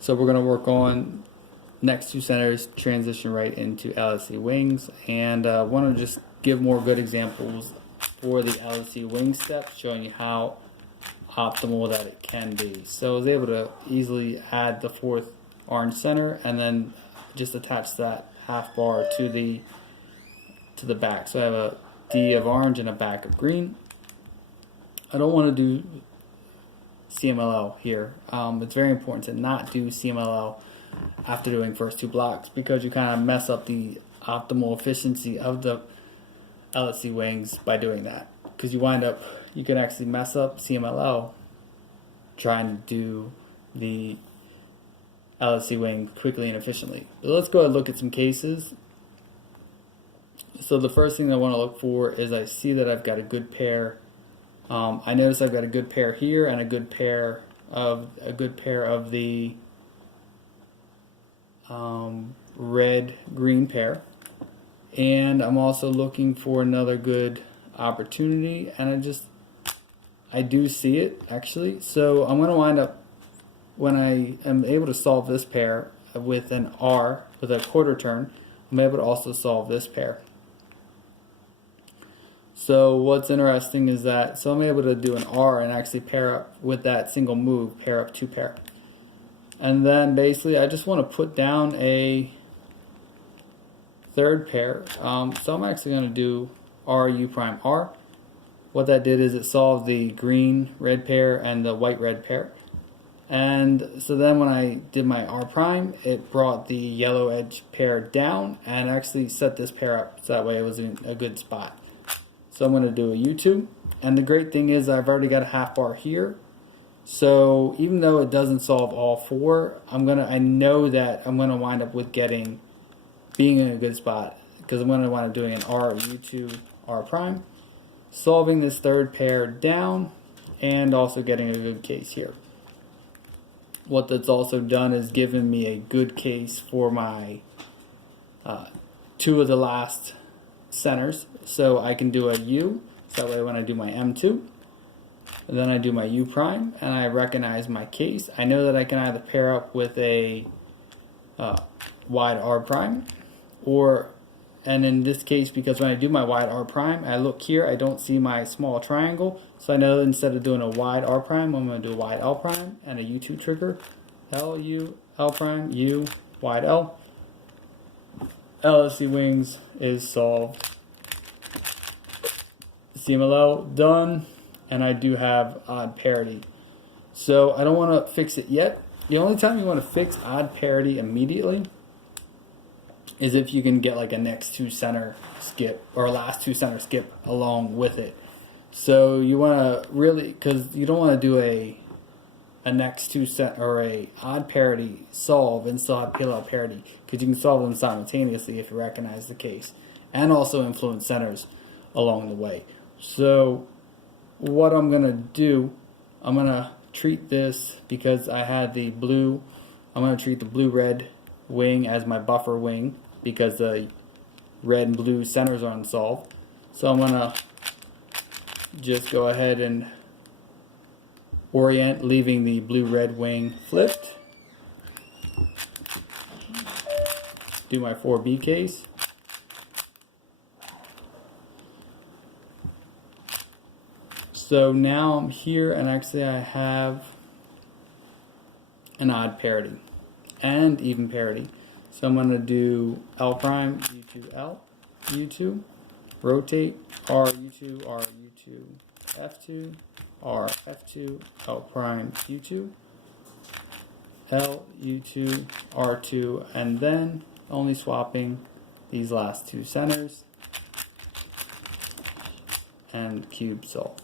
So we're going to work on next two centers, transition right into LSEwings, and I want to just give more good examples for the LSEwing steps, showing you how optimal that it can be. So I was able to easily add the fourth orange center and then just attach that half bar to the back. So I have a D of orange and a back of green. I don't want to do CMLL here. It's very important to not do CMLL after doing first two blocks, because you kind of mess up the optimal efficiency of the LSEwings by doing that, because you can actually mess up CMLL trying to do the LSEwing quickly and efficiently. But let's go ahead and look at some cases. So the first thing I want to look for is I see that I've got a good pair. I notice I've got a good pair here and a good pair of the red-green pair, and I'm also looking for another good opportunity, and I do see it actually. So I'm going to wind up, when I am able to solve this pair with an R with a quarter turn, I'm able to also solve this pair. So what's interesting is that, so I'm able to do an R and actually pair up with that single move, pair up two pair. And then basically I just want to put down a third pair. So I'm actually going to do R, U prime, R. What that did is it solved the green-red pair and the white-red pair. And so then when I did my R prime, it brought the yellow edge pair down and actually set this pair up so that way it was in a good spot. So I'm going to do a U2, and the great thing is I've already got a half bar here. So even though it doesn't solve all four, I know that I'm going to wind up with being in a good spot, because I'm going to wind up doing an R, U2, R prime, solving this third pair down, and also getting a good case here. What that's also done is given me a good case for my two of the last centers. So I can do a U, so that way when I do my M2, and then I do my U prime, and I recognize my case, I know that I can either pair up with a wide R prime, and in this case, because when I do my wide R prime, I look here, I don't see my small triangle, so I know that instead of doing a wide R prime, I'm going to do a wide L prime and a U2 trigger. L, U, L prime, U, wide L. LSEwings is solved. CMLL done, and I do have odd parity. So I don't want to fix it yet. The only time you want to fix odd parity immediately is if you can get like a next two center skip or a last two center skip along with it. So you want to really, because you don't want to do a next two set or a odd parity solve and still have parallel parity, because you can solve them simultaneously if you recognize the case, and also influence centers along the way. So what I'm going to do, I'm going to treat this, because I had the blue, I'm going to treat the blue-red wing as my buffer wing, because the red and blue centers are unsolved. So I'm going to just go ahead and orient, leaving the blue-red wing flipped. Do my 4B case. So now I'm here, and actually I have an odd parity and even parity. So I'm going to do L prime, U2, L, U2, rotate, R, U2, R, U2, F2, R, F2, L prime, U2, L, U2, R2, and then only swapping these last two centers, and cube solve.